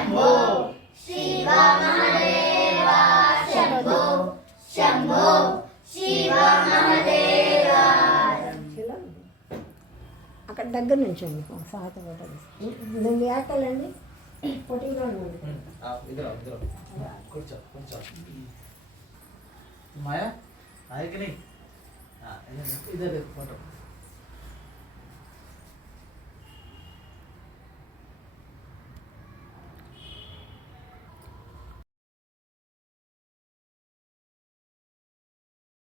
శంభో శివ మహాదేవా శంభో శంభో శివ మహాదేవా. అక్కడ దగ్గర నుంచి అండి సాత దీన్ని ఏకలండి పొట్టిగా కూర్చో కూర్చో మాయా ఆయకని ఇదే ఫోటో